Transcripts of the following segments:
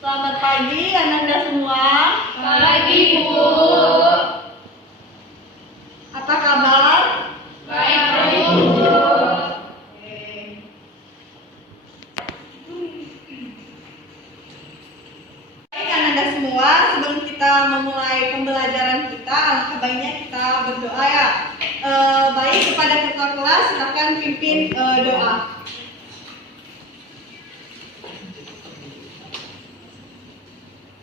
Selamat pagi Ananda semua. Pagi, Bu. Apa kabar? Baik, Bu. Baik Ananda semua, sebelum kita memulai pembelajaran kita, alangkah baiknya kita berdoa ya. Baik, kepada ketua kelas silakan pimpin doa.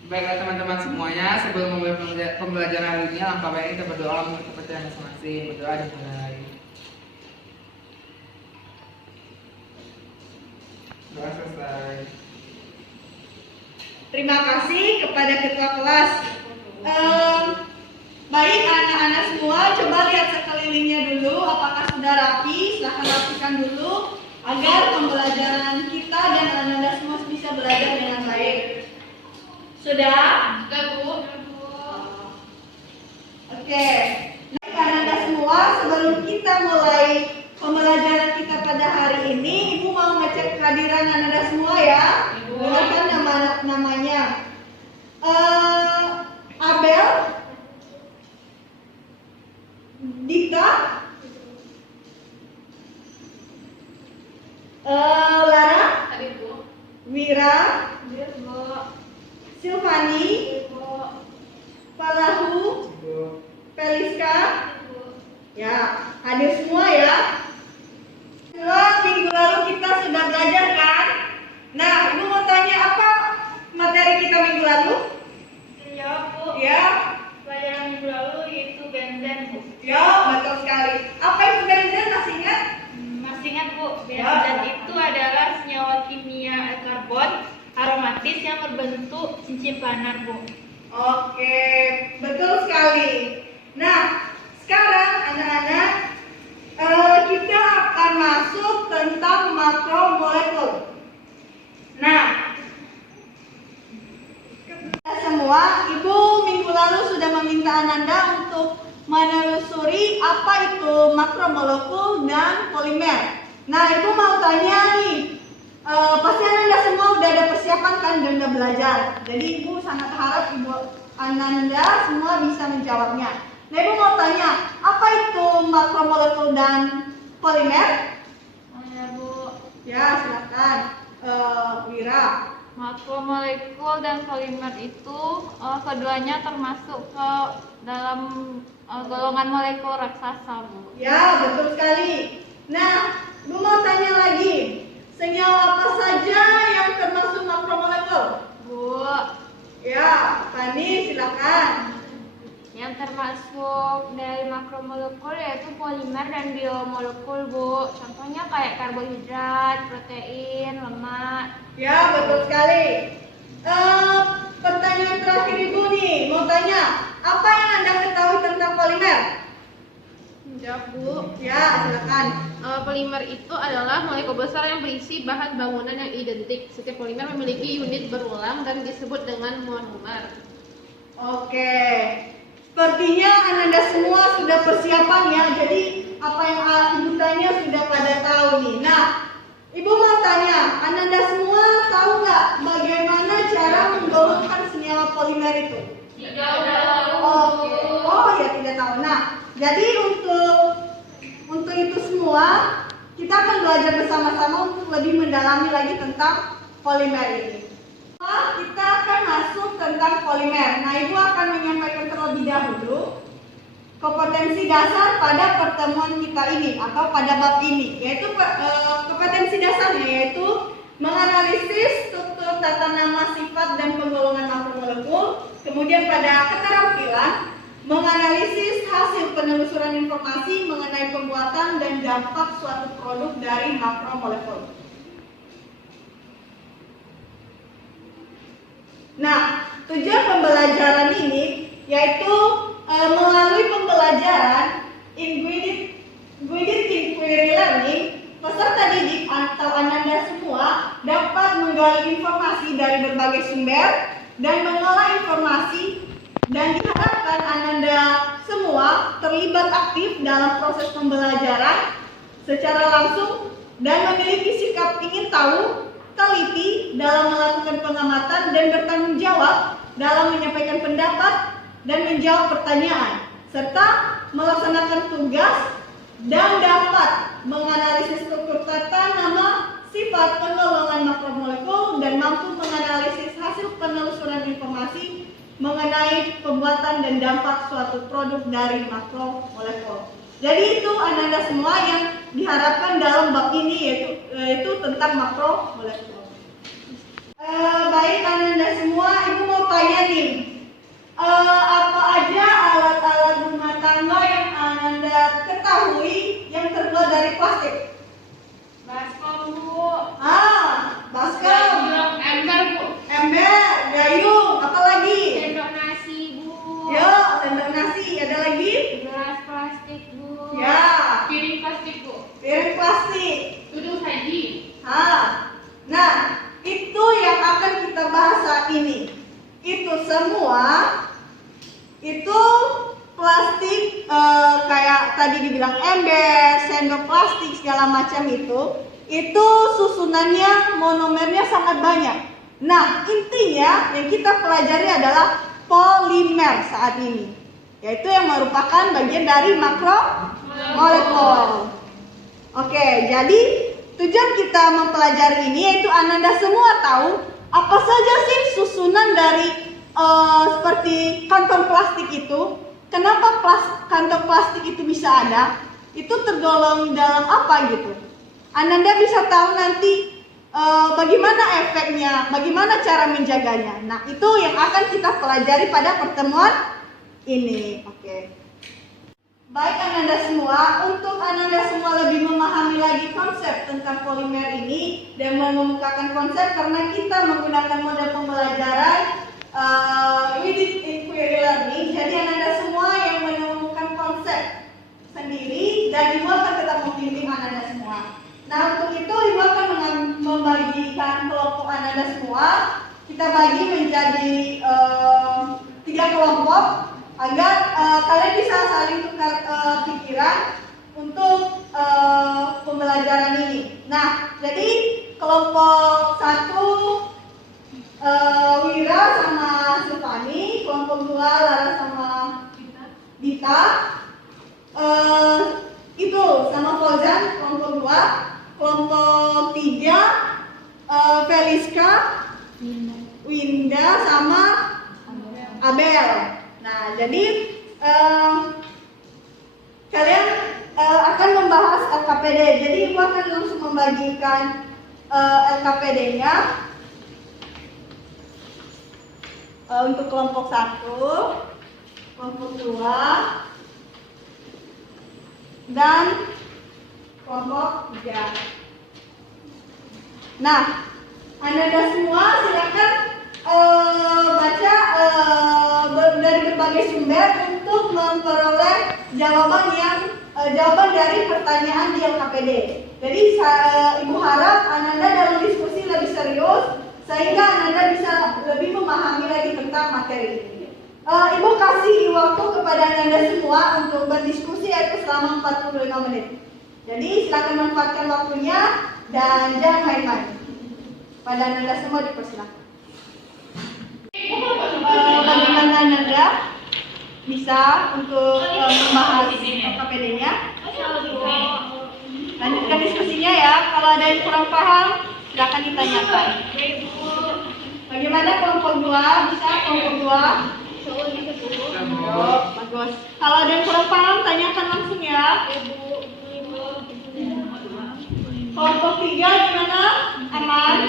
Baiklah teman-teman semuanya, sebelum memulai pembelajaran hari ini, alangkah baiknya kita berdoa menurut kepercayaan masing-masing. Berdoa dimulai. Doa selesai. Terima kasih kepada ketua kelas. Baik anak-anak semua, coba lihat sekelilingnya dulu, apakah sudah rapi? Silahkan rapikan dulu agar pembelajaran kita dan Ananda semua bisa belajar dengan baik. Sudah? Sudah, Bu. Oke. Baik Ananda semua, sebelum kita mulai pembelajaran kita pada hari ini, Ibu mau ngecek kehadiran Ananda semua ya. Dengarkan namanya. Abel, Dika, Lara, Tadi, Bu. Wira, Bu. Silvani, Falahu, Ibu. Feliska. Ya, hadir semua ya. Minggu lalu kita sudah belajar kan? Nah, Ibu mau tanya apa materi kita minggu lalu? Ya, Bu. Ya, Pelajaran minggu lalu itu benzen, Bu. ya betul sekali. Apa itu benzen, masih ingat? Masih ingat, Bu? Ya. Benzen itu adalah senyawa kimia karbon aromatis yang berbentuk cincin planar, Bu. Oke, betul sekali. Nah, sekarang anak-anak kita akan masuk tentang makromolekul. Nah, kita semua, Ibu minggu lalu sudah meminta Ananda untuk menelusuri apa itu makromolekul dan polimer. Nah, Ibu mau tanya nih, pasti Ananda semua udah ada persiapan kan dan udah belajar. Jadi Ibu sangat harap Ibu Ananda semua bisa menjawabnya. Nah, Ibu mau tanya, apa itu makromolekul dan polimer? Ya, Bu. Ya, silakan. Wira. Makromolekul dan polimer itu keduanya termasuk ke dalam golongan molekul raksasa, Bu. Ya, betul sekali. Nah, Ibu mau tanya lagi, senyawa apa saja yang termasuk makromolekul? Bu, Ya, Fani silakan. yang termasuk dari makromolekul yaitu polimer dan biomolekul, Bu. Contohnya kayak karbohidrat, protein, lemak. Ya, betul sekali. Pertanyaan terakhir Ibu nih, mau tanya, apa yang Anda ketahui tentang polimer? Jawab, Bu. Ya, silakan. Polimer itu adalah molekul besar yang berisi bahan bangunan yang identik. Setiap polimer memiliki unit berulang dan disebut dengan monomer. Oke. Sepertinya Ananda semua sudah persiapan ya. Jadi apa yang Ibu tanya sudah pada tahu nih. Nah, Ibu mau tanya, Ananda semua tahu nggak bagaimana cara menggolongkan senyawa polimer itu? Tidak tahu. Oke. Oh ya, tidak tahu. Nah, jadi untuk itu semua kita akan belajar bersama-sama untuk lebih mendalami lagi tentang polimer ini. Kita akan masuk tentang polimer. Nah, Ibu akan menyampaikan terlebih dahulu kompetensi dasar pada pertemuan kita ini atau pada bab ini, yaitu kompetensi dasarnya yaitu menganalisis struktur tata nama, sifat dan penggolongan makromolekul. Kemudian pada keterampilan menganalisis hasil penelusuran informasi mengenai pembuatan dan dampak suatu produk dari makromolekul. Nah, tujuan pembelajaran ini yaitu melalui pembelajaran guided inquiry learning, peserta didik atau Ananda semua dapat menggali informasi dari berbagai sumber dan mengolah informasi, dan diharapkan Ananda semua terlibat aktif dalam proses pembelajaran secara langsung dan memiliki sikap ingin tahu, teliti, dalam melakukan pengamatan dan bertanggung jawab dalam menyampaikan pendapat dan menjawab pertanyaan, serta melaksanakan tugas dan dapat menganalisis struktur tata nama, sifat pengembangan makromolekul dan mampu menganalisis hasil penelusuran informasi mengenai pembuatan dan dampak suatu produk dari makromolekul. Jadi itu Ananda semua yang diharapkan dalam bab ini yaitu tentang makromolekul. Baik Ananda semua, Ibu mau tanya nih, apa aja alat-alat rumah tangga yang Ananda ketahui yang terbuat dari plastik? Baskom, Bu. Baskom, Ember, Bu. ember, gayung, apa lagi? Sendok nasi, Bu. Yo, sendok nasi, ada lagi? Gelas plastik, Bu. Ya, Piring plastik, Bu. piring plastik. Tudung saji. Nah, itu yang akan kita bahas saat ini. Itu semua itu plastik, kayak tadi dibilang ember, sendok plastik segala macam itu susunannya monomernya sangat banyak. Nah, intinya yang kita pelajari adalah polimer saat ini, yaitu yang merupakan bagian dari makromolekul. Oke, jadi tujuan kita mempelajari ini yaitu Ananda semua tahu apa saja sih susunan dari seperti kantong plastik itu. Kenapa kantong plastik itu bisa ada? Itu tergolong dalam apa gitu? Ananda bisa tahu nanti bagaimana efeknya, bagaimana cara menjaganya. Nah, itu yang akan kita pelajari pada pertemuan ini. Oke. Baik Ananda semua, untuk Ananda semua lebih memahami lagi konsep tentang polimer ini dan mengemukakan konsep karena kita menggunakan model pembelajaran with inquiry learning. Jadi Ananda semua yang menemukan konsep sendiri dan Ibu akan tetap membimbing Ananda semua. Nah, untuk itu Ibu akan membagikan kelompok Ananda semua. Kita bagi menjadi 3 kelompok agar kalian bisa saling tukar pikiran untuk pembelajaran ini. Nah, jadi kelompok 1 Wira sama Sufani, kelompok 2 Lara sama Dita, itu sama Fauzan, kelompok 2, kelompok 3 Feliska, Winda sama Abel. Nah, jadi kalian akan membahas LKPD. Jadi Ibu akan langsung membagikan LKPD-nya untuk kelompok 1, kelompok 2, dan kelompok 3. Nah, Ananda semua silakan baca dari berbagai sumber untuk memperoleh jawaban dari pertanyaan di LKPD. Jadi Ibu harap Ananda dalam diskusi lebih serius sehingga Ananda bisa lebih memahami lagi tentang materi ini. Ibu kasih waktu kepada Ananda semua untuk berdiskusi yaitu selama 45 menit. Jadi silakan manfaatkan waktunya dan jangan main-main. Pada Ananda semua dipersilakan. Bagaimana Ananda bisa untuk membahas LKPD-nya? Lanjutkan diskusinya ya. Kalau ada yang kurang paham, silakan ditanyakan. Bagaimana kelompok 2? Bisa kelompok 2? Bagus. Kalau ada yang kurang paham, tanyakan langsung ya. Kelompok 3 gimana? Aman?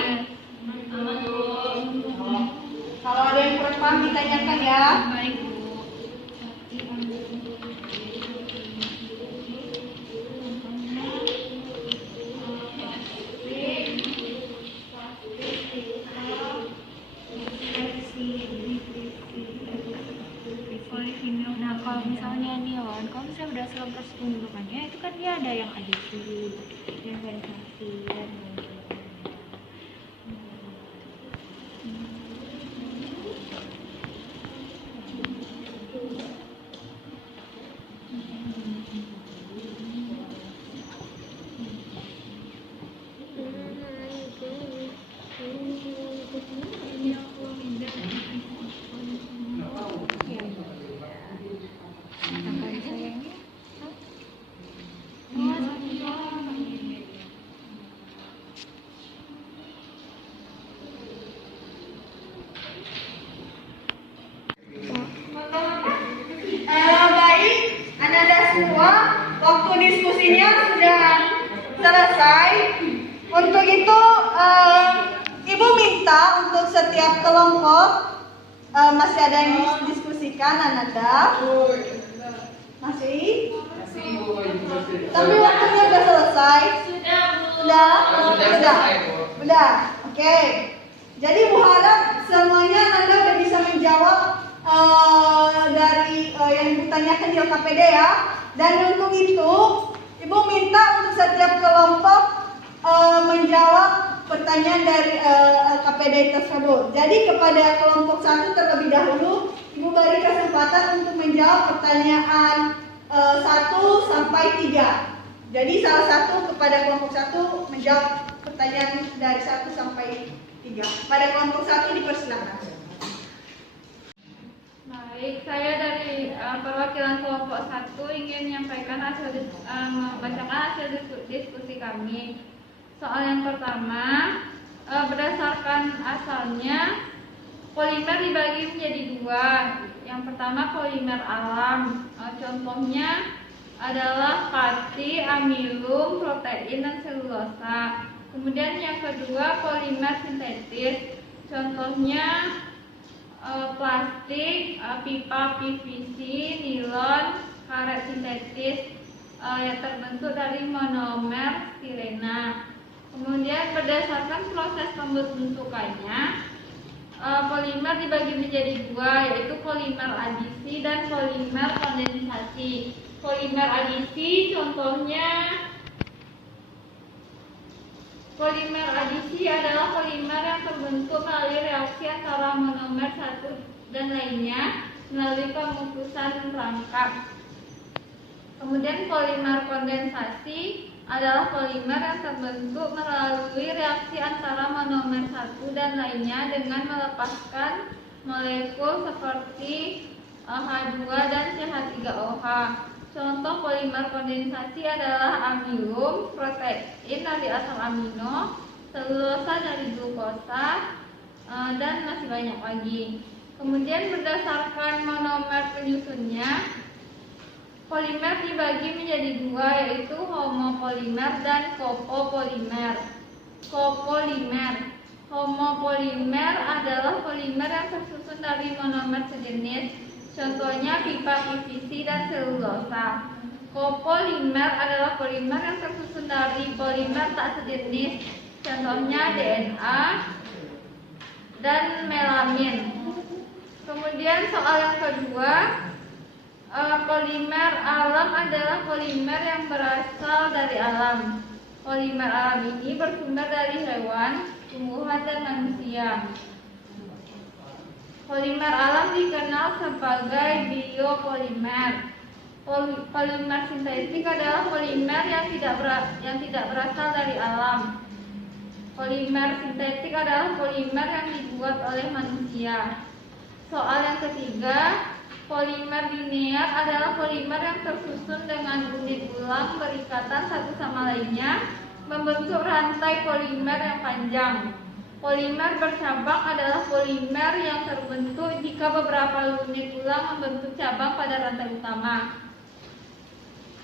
Kalau ada yang kurang paham, ditanyakan ya. Nah, kalau misalnya nilon, kalau misalnya udah selesai proses pembentukannya, itu kan dia ada yang adisi, yang verifikasi, dan diskusinya sudah selesai. Untuk itu Ibu minta untuk setiap kelompok masih ada yang didiskusikan, Ananda? Masih? Masih Bu, Ibu. Tapi waktunya udah selesai? Sudah? Udah. Oke. Jadi Bu harap semuanya Anda udah bisa menjawab dari yang ditanyakan di LKPD ya. Dan untuk itu Ibu minta untuk setiap kelompok menjawab pertanyaan dari LKPD tersebut. Jadi kepada kelompok 1 terlebih dahulu Ibu beri kesempatan untuk menjawab pertanyaan 1 sampai 3. Jadi salah satu kepada kelompok 1 menjawab pertanyaan dari 1 sampai 3. Pada kelompok 1 dipersilakan. Baik, saya dari perwakilan kelompok 1 ingin menyampaikan membacakan hasil diskusi kami. Soal yang pertama, berdasarkan asalnya, polimer dibagi menjadi 2. Yang pertama polimer alam, contohnya adalah pati, amilum, protein, dan selulosa. Kemudian yang kedua polimer sintetis, contohnya plastik, pipa PVC, nilon, karet sintetis yang terbentuk dari monomer stirena. Kemudian berdasarkan proses pembentukannya, polimer dibagi menjadi 2, yaitu polimer adisi dan polimer kondensasi. Polimer adisi contohnya, polimer adisi adalah polimer yang terbentuk melalui reaksi antara monomer satu dan lainnya melalui pemutusan rangkap. Kemudian polimer kondensasi adalah polimer yang terbentuk melalui reaksi antara monomer satu dan lainnya dengan melepaskan molekul seperti H2 dan CH3OH. Contoh polimer kondensasi adalah amilum, protein dari asam amino, selulosa dari glukosa, dan masih banyak lagi. Kemudian berdasarkan monomer penyusunnya, polimer dibagi menjadi 2, yaitu homopolimer dan copopolimer. Homopolimer adalah polimer yang tersusun dari monomer sejenis, contohnya pipa PVC dan selulosa. Copolimer adalah polimer yang tersusun dari polimer tak sejenis, contohnya DNA dan melamin. Kemudian soal yang kedua, polimer alam adalah polimer yang berasal dari alam. Polimer alam ini bersumber dari hewan, tumbuhan, dan manusia. Polimer alam dikenal sebagai biopolimer. Polimer sintetik adalah polimer yang tidak berasal dari alam. Polimer sintetik adalah polimer yang dibuat oleh manusia. Soal yang ketiga, polimer linear adalah polimer yang tersusun dengan unit ulang berikatan satu sama lainnya, membentuk rantai polimer yang panjang. Polimer bercabang adalah polimer yang terbentuk jika beberapa unit ulang membentuk cabang pada rantai utama.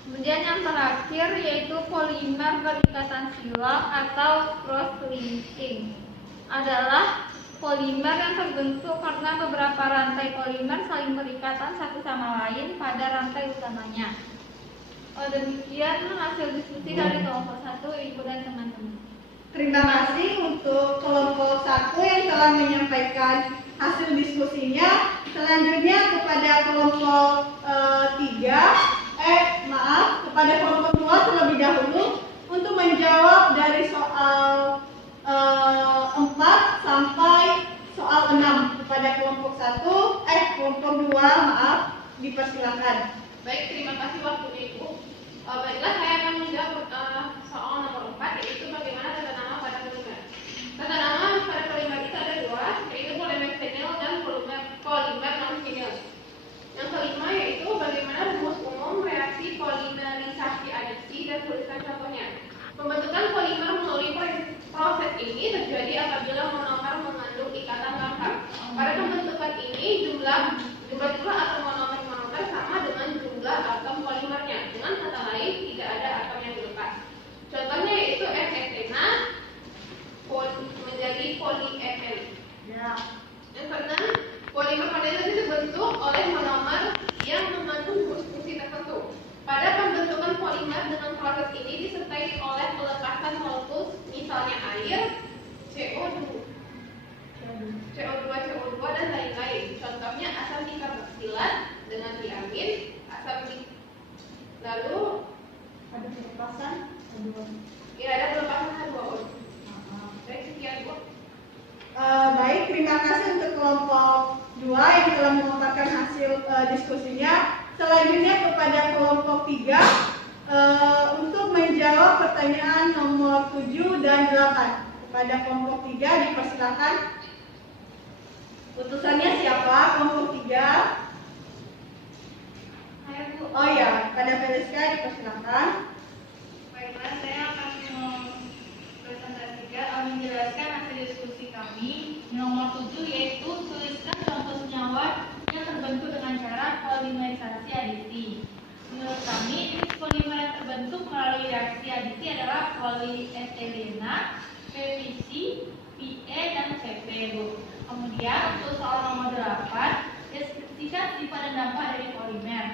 Kemudian yang terakhir yaitu polimer berikatan silang atau cross-linking, adalah polimer yang terbentuk karena beberapa rantai polimer saling berikatan satu sama lain pada rantai utamanya. Demikian hasil diskusi dari kelompok 1, Ibu dan teman-teman. Terima kasih untuk kelompok 1 yang telah menyampaikan hasil diskusinya. Selanjutnya kepada kelompok 3, kepada kelompok 2 terlebih dahulu untuk menjawab dari soal 4 sampai soal 6. Kepada kelompok 2 dipersilakan. Baik, terima kasih waktunya Ibu. Baiklah, saya akan menjawab soal nomor 4, yaitu bagaimana tata nama pada polimer. Tata nama pada polimer itu ada 2, yaitu polimer vinyl dan polimer non-vinyl. Yang kelima yaitu bagaimana rumus umum reaksi polimerisasi adiksi dan tuliskan contohnya. Pembentukan polimer melalui proses ini terjadi apabila monomer mengandung ikatan rangkap. Pada pembentukan ini jumlah atom monomer sama dengan jumlah atom polimernya. Dengan kata lain, tidak ada atom polietilen. Ya. Yang keenam, polimer pada itu dibentuk oleh monomer yang mengandung fungsi tertentu. Pada pembentukan polimer dengan proses ini disertai oleh pelepasan molekul misalnya air, CO2, dan lain-lain. Contohnya asam dikarboksilat dengan diamin, lalu Ada pelepasan. ya ada pelepasan H2O. Baik, sekian Bu. Baik, terima kasih untuk kelompok 2 yang telah memaparkan hasil diskusinya. Selanjutnya kepada kelompok 3 untuk menjawab pertanyaan nomor 7 dan 8. Kepada kelompok 3 dipersilakan. Utusannya siapa? Kelompok 3. Saya Bu. Oh ya, pada Feliska dipersilakan. Baiklah, saya akan menjelaskan hasil diskusi kami nomor 7, yaitu tuliskan contoh senyawa yang terbentuk dengan cara polimerisasi adisi. Menurut kami, jenis polimer yang terbentuk melalui reaksi adisi adalah polietilena, PVC, PE, dan PP. Kemudian untuk soal nomor 8, deskripsikan sifat dan dampak dari polimer.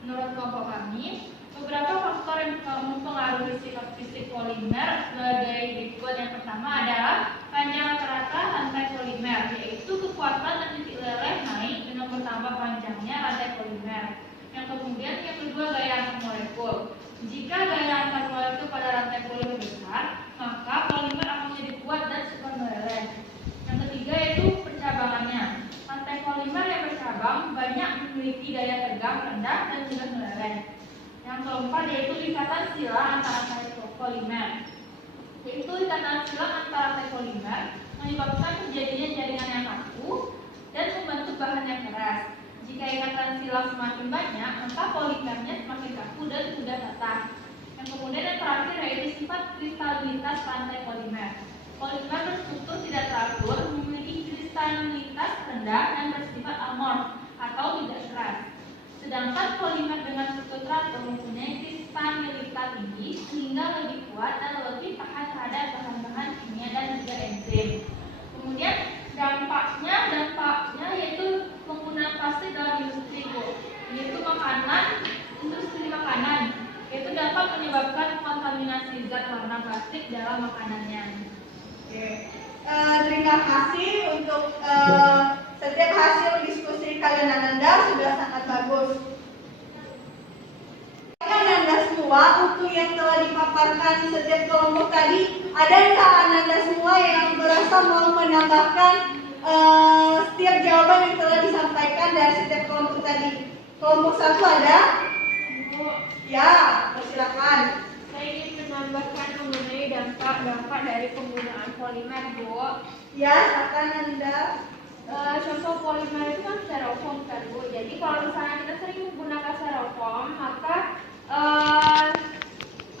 Menurut kelompok kami, beberapa faktor yang mempengaruhi sikap fisik polimer sebagai berikut. Yang pertama adalah panjang rata-rata rantai polimer, yaitu kekuatan dan titik leleh naik dengan bertambah panjangnya rantai polimer. Yang kedua gaya antar molekul. Jika gaya antar molekul pada rantai polimer besar, maka polimer akan menjadi kuat dan cepat meleleh. Yang ketiga yaitu percabangannya. Rantai polimer yang bercabang banyak memiliki daya tegang rendah dan mudah meleleh. Yang keempat yaitu ikatan sila antara rantai polimer. Yaitu ikatan sila antara rantai polimer menyebabkan terjadinya jaringan yang kaku dan membentuk bahan yang keras. Jika ikatan sila semakin banyak, maka polimernya semakin kaku dan mudah patah. Yang kemudian yang terakhir yaitu sifat kristalinitas rantai polimer. Polimer berstruktur tidak teratur, memiliki kristalinitas rendah dan bersifat amorf atau tidak keras. Sedangkan polimer dengan struktur teratur mempunyai kristalinitas tinggi sehingga lebih kuat dan lebih tahan terhadap bahan-bahan kimia dan juga enzim. Kemudian dampaknya yaitu penggunaan plastik dalam industri industri makanan, yaitu dapat menyebabkan kontaminasi zat warna plastik dalam makanannya. Oke. Terima kasih untuk setiap hasil diskusi kalian Ananda sudah sangat bagus. Ananda semua untuk yang telah dipaparkan setiap kelompok tadi, adakah Ananda semua yang berasa mau menambahkan setiap jawaban yang telah disampaikan dari setiap kelompok tadi? Kelompok 1 ada? Ya, silakan. Saya ingin menambahkan mengenai dampak dari penggunaan polimer, Bu. Ya, silakan Ananda. Contoh polimer itu kan styrofoam kan, Bu. Jadi kalau misalnya kita sering menggunakan styrofoam, maka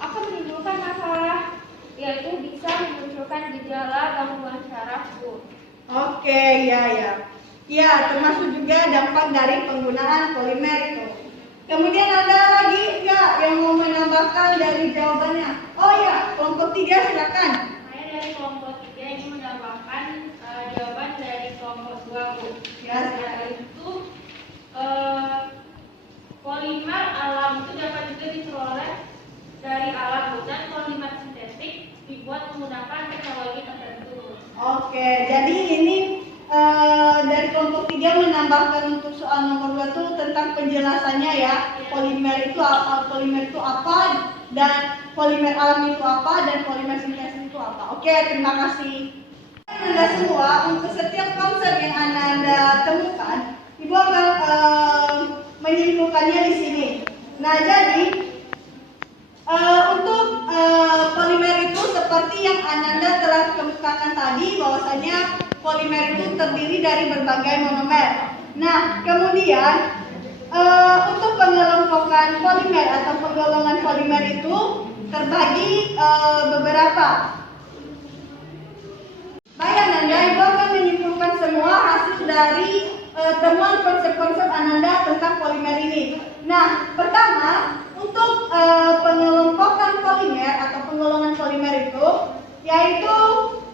akan menimbulkan masalah, yaitu bisa memunculkan gejala gangguan syaraf, Bu. Oke, ya. Ya, termasuk juga dampak dari penggunaan polimer itu. Kemudian ada lagi enggak yang mau menambahkan dari jawabannya? Oh ya, kelompok 3 silakan. Saya dari kelompok 3 ini menambahkan jawaban dari kelompok 2, Bu. Ya, silakan. Yaitu polimer alam itu dapat juga diperoleh dari alam, Bu, dan polimer sintetik dibuat menggunakan teknologi tertentu. Oke, jadi ini dari kelompok 3 menambahkan untuk soal nomor 2 itu tentang penjelasannya ya. Polimer itu apa, dan polimer alam itu apa, dan polimer sintetis itu apa. Oke, terima kasih. Anda semua, untuk setiap konsep yang Anda temukan, Ibu akan menyimpulkannya di sini. Nah, jadi untuk polimer itu seperti yang Ananda telah kemukakan tadi, bahwasanya polimer itu terdiri dari berbagai monomer. Nah, kemudian untuk pengelompokan polimer atau penggolongan polimer itu terbagi beberapa. Baik Ananda, Ibu akan menyimpulkan semua hasil dari temuan konsep-konsep Ananda tentang polimer ini. Nah, pertama, untuk pengelompokan polimer atau penggolongan polimer itu, yaitu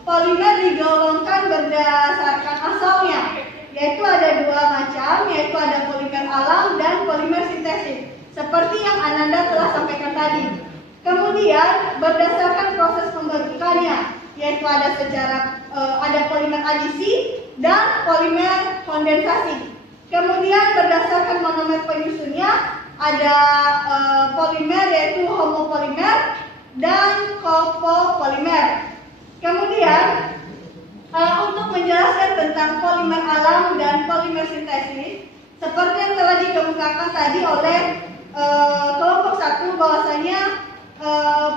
polimer digolongkan berdasarkan asalnya, yaitu ada dua macam, yaitu ada polimer alam dan polimer sintesis, seperti yang Ananda telah sampaikan tadi. Kemudian berdasarkan proses pembentukannya, yaitu ada polimer adisi dan polimer kondensasi. Kemudian berdasarkan monomer penyusunnya ada polimer yaitu homopolimer dan copopolimer. Kemudian untuk menjelaskan tentang polimer alam dan polimer sintesis, seperti yang telah dikemukakan tadi oleh kelompok 1 bahwasanya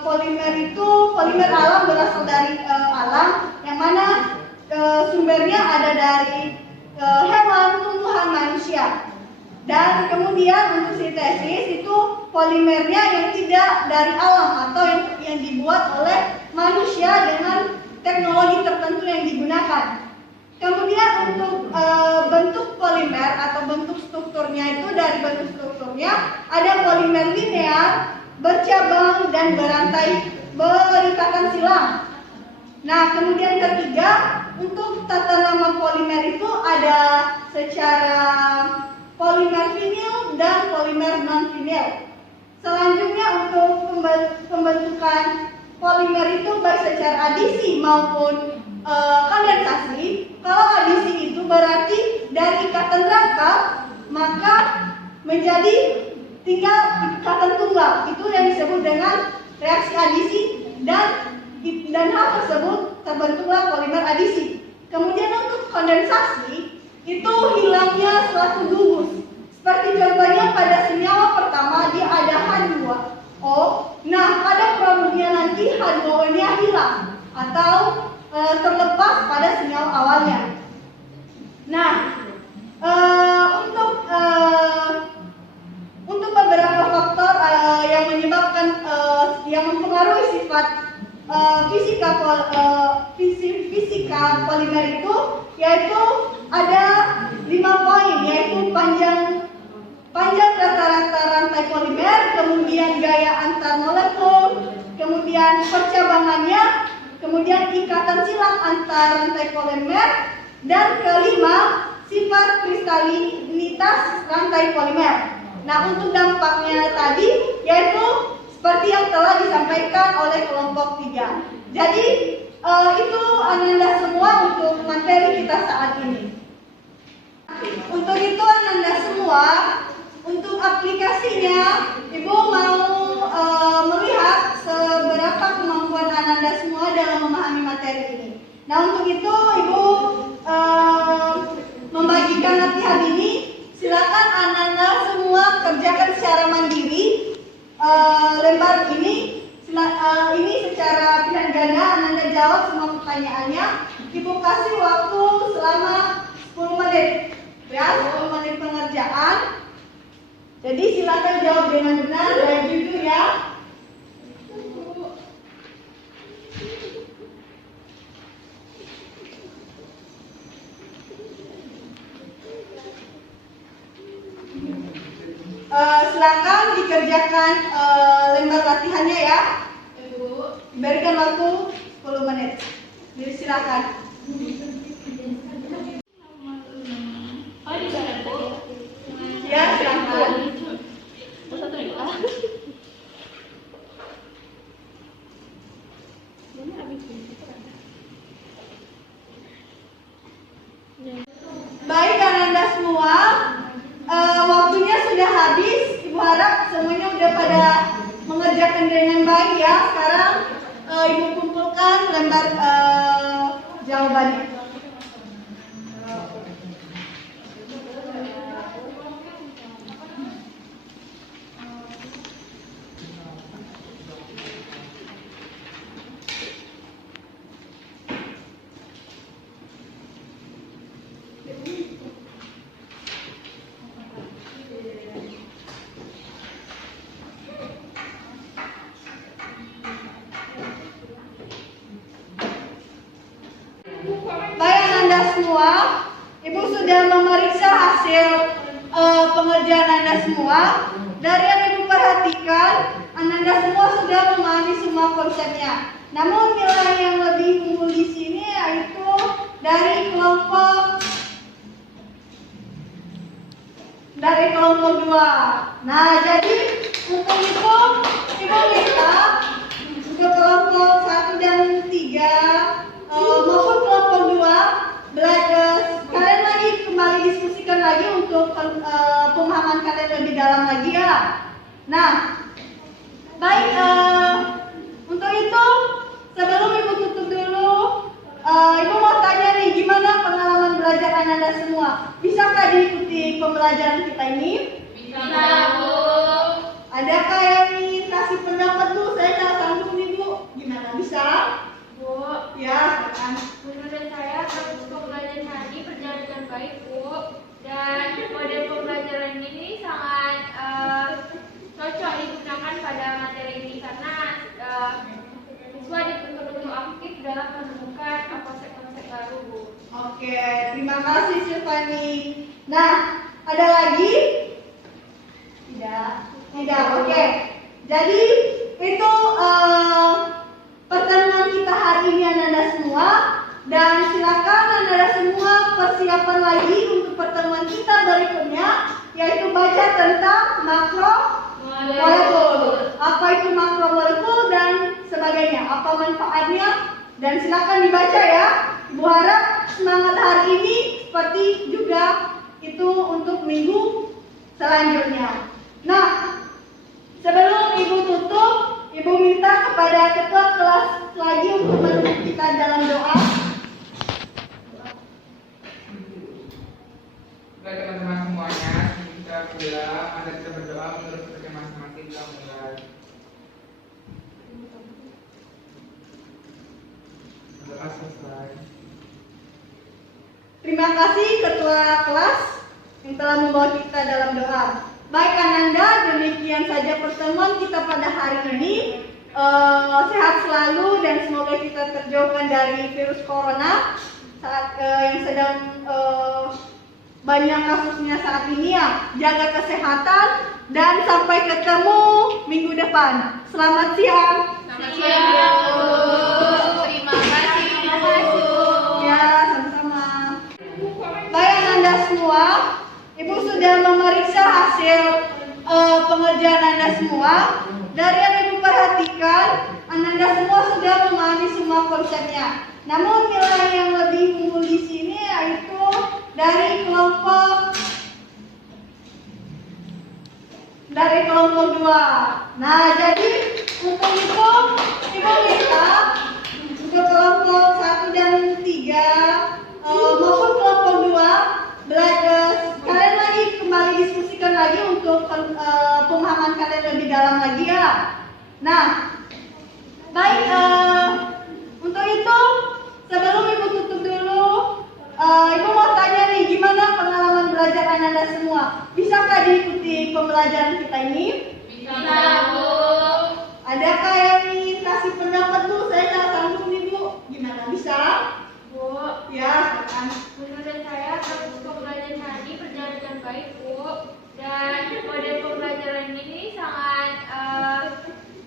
polimer alam berasal dari alam, yang mana sumbernya ada dari hewan, tumbuhan, manusia. Dan kemudian untuk sintesis itu polimernya yang tidak dari alam atau yang dibuat oleh manusia dengan teknologi tertentu yang digunakan. Kemudian untuk bentuk polimer atau bentuk strukturnya itu, dari bentuk strukturnya ada polimer linear, bercabang, dan berantai berikatan silang. Nah, kemudian ketiga, untuk tata nama polimer itu ada secara polimer vinil dan polimer non-vinil. Selanjutnya untuk pembentukan polimer itu baik secara adisi maupun kondensasi. Kalau adisi itu berarti dari ikatan rangkap maka menjadi tinggal ikatan tunggal. Itu yang disebut dengan reaksi adisi, dan hal tersebut terbentuklah polimer adisi. Kemudian untuk kondensasi itu hilangnya suatu gugus. Seperti contohnya pada senyawa pertama dia ada H2O. Nah, pada produknya nanti H2O-nya hilang atau terlepas pada senyawa awalnya. Nah, untuk beberapa faktor yang menyebabkan yang mempengaruhi sifat fisika polimer itu, yaitu ada 5 poin, yaitu panjang rata-rata rantai polimer, kemudian gaya antar molekul, kemudian percabangannya, kemudian ikatan silang antar rantai polimer, dan kelima sifat kristalinitas rantai polimer. Nah, untuk dampaknya tadi yaitu seperti yang telah disampaikan oleh kelompok 3. Jadi itu Ananda semua untuk materi kita saat ini. Untuk itu Ananda semua, untuk aplikasinya Ibu mau melihat seberapa kemampuan Ananda semua dalam memahami materi ini. Nah, untuk itu Ibu membagikan latihan ini. Silakan Ananda semua kerjakan secara mandiri. Lembar ini secara pilihan ganda. Ananda jawab semua pertanyaannya. Ibu kasih waktu selama 10 menit. Ya, 10 menit pengerjaan. Jadi silakan jawab dengan benar dan jujur ya. Silakan dikerjakan lembar latihannya ya. Berikan waktu 10 menit. Jadi silakan. Ya, silakan. Baik Ananda semua, waktunya sudah habis. Ibu harap semuanya udah pada mengerjakan dengan baik ya. Sekarang Ibu kumpulkan lembar jawabannya. Baik Ananda semua, Ibu sudah memeriksa hasil pengerjaan Anda semua. Dari yang Ibu perhatikan, Ananda semua sudah memahami semua konsepnya. Namun nilai yang lebih unggul di sini yaitu dari kelompok 2. Nah, jadi untuk itu Ibu minta untuk kelompok 1 dan 3 maupun kelompok 2 belajar kalian lagi kembali diskusikan lagi untuk pemahaman kalian lebih dalam lagi ya. Nah, baik, untuk itu sebelum Ibu tutup dulu, Ibu mau tanya nih, gimana pengalaman belajar Ananda semua? Bisakah diikuti pembelajaran kita ini? Bisa, Bu. Adakah yang ingin kasih pendapat dulu? Saya nggak sanggup nih Bu. Gimana? Bisa? Bu, Ya, silakan. menurut saya proses pembelajaran tadi berjalan dengan baik, Bu. Dan model pembelajaran ini sangat cocok digunakan pada materi ini karena siswa dituntut untuk aktif dalam menemukan konsep-konsep baru, Bu. Oke, terima kasih Silvani. Nah, ada lagi? Tidak. Oke. Jadi itu pertemuan kita hari ini Ananda semua, dan silakan Ananda semua persiapan lagi untuk pertemuan kita berikutnya, yaitu baca tentang makromolekul. Apa itu makromolekul dan sebagainya, apa manfaatnya, dan silakan dibaca ya. Ibu harap semangat hari ini seperti juga itu untuk minggu selanjutnya. Nah, sebelum Ibu tutup, Ibu minta kepada ketua kelas lagi untuk menutup kita dalam doa. Baik teman-teman semuanya, kita pulang, ada kita berdoa menurut seperti masing-masing kita mulai. Doa selesai. Terima kasih ketua kelas yang telah membawa kita dalam doa. Baik Ananda, demikian saja pertemuan kita pada hari ini. Sehat selalu dan semoga kita terjauhkan dari virus corona saat yang sedang banyak kasusnya saat ini ya. Jaga kesehatan dan sampai ketemu minggu depan. Selamat siang. Selamat siang, Bu. Terima kasih, Bu. Ya, sama-sama. Baik Ananda semua, Ibu sudah memeriksa hasil pengerjaan Anda semua. Dari yang Ibu perhatikan, Anda semua sudah memahami semua konsepnya. Namun nilai yang lebih unggul di sini yaitu dari kelompok 2. Nah, jadi untuk itu Ibu minta untuk kelompok 1 dan 3 maupun kelompok 2 belajar kalian lagi kembali diskusikan lagi untuk pemahaman kalian lebih dalam lagi ya. Nah, baik, untuk itu sebelum Ibu tutup dulu, Ibu mau tanya nih, gimana pengalaman belajar Anda semua? Bisakah diikuti pembelajaran kita ini? Bisa, Bu. Adakah yang ingin kasih pendapat dulu? Saya nggak sanggup nih Bu. Gimana? Bisa? Bu, Ya, silakan. menurut saya proses pembelajaran tadi berjalan dengan baik, Bu. Dan model pembelajaran ini sangat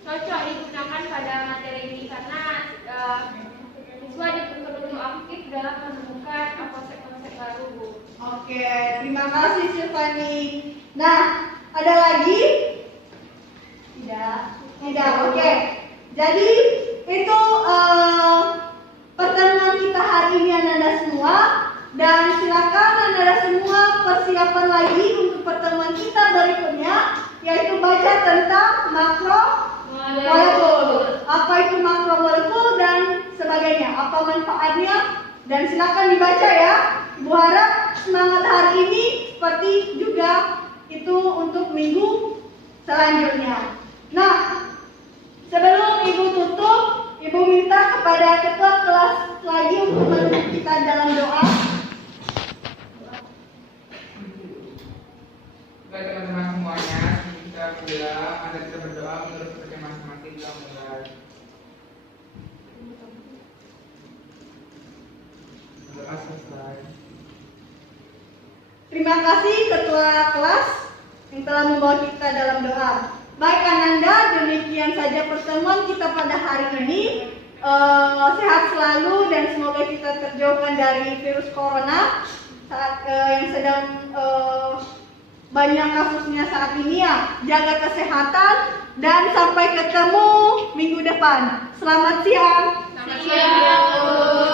cocok digunakan pada materi ini karena siswa dituntut untuk aktif dalam menemukan konsep-konsep baru, Bu. Oke, terima kasih Silvani. Nah, ada lagi? Tidak. Oke. Jadi itu pertemuan kita hari ini Anda semua, dan silakan Anda semua persiapan lagi untuk pertemuan kita berikutnya, yaitu baca tentang makromolekul. Apa itu makromolekul dan sebagainya, apa manfaatnya, dan silakan dibaca ya. Ibu harap semangat hari ini seperti juga itu untuk minggu selanjutnya. Nah, sebelum Ibu tutup, Ibu minta kepada ketua kelas lagi untuk menutup kita dalam doa. Baik teman-teman semuanya, kita pulang, ada kita berdoa menurut seperti masing-masing kita mulai. Doa selesai. Terima kasih ketua kelas yang telah membawa kita dalam doa. Baik Ananda, demikian saja pertemuan kita pada hari ini. Sehat selalu dan semoga kita terjauhkan dari virus corona saat yang sedang banyak kasusnya saat ini ya. Jaga kesehatan dan sampai ketemu minggu depan. Selamat siang. Selamat siang.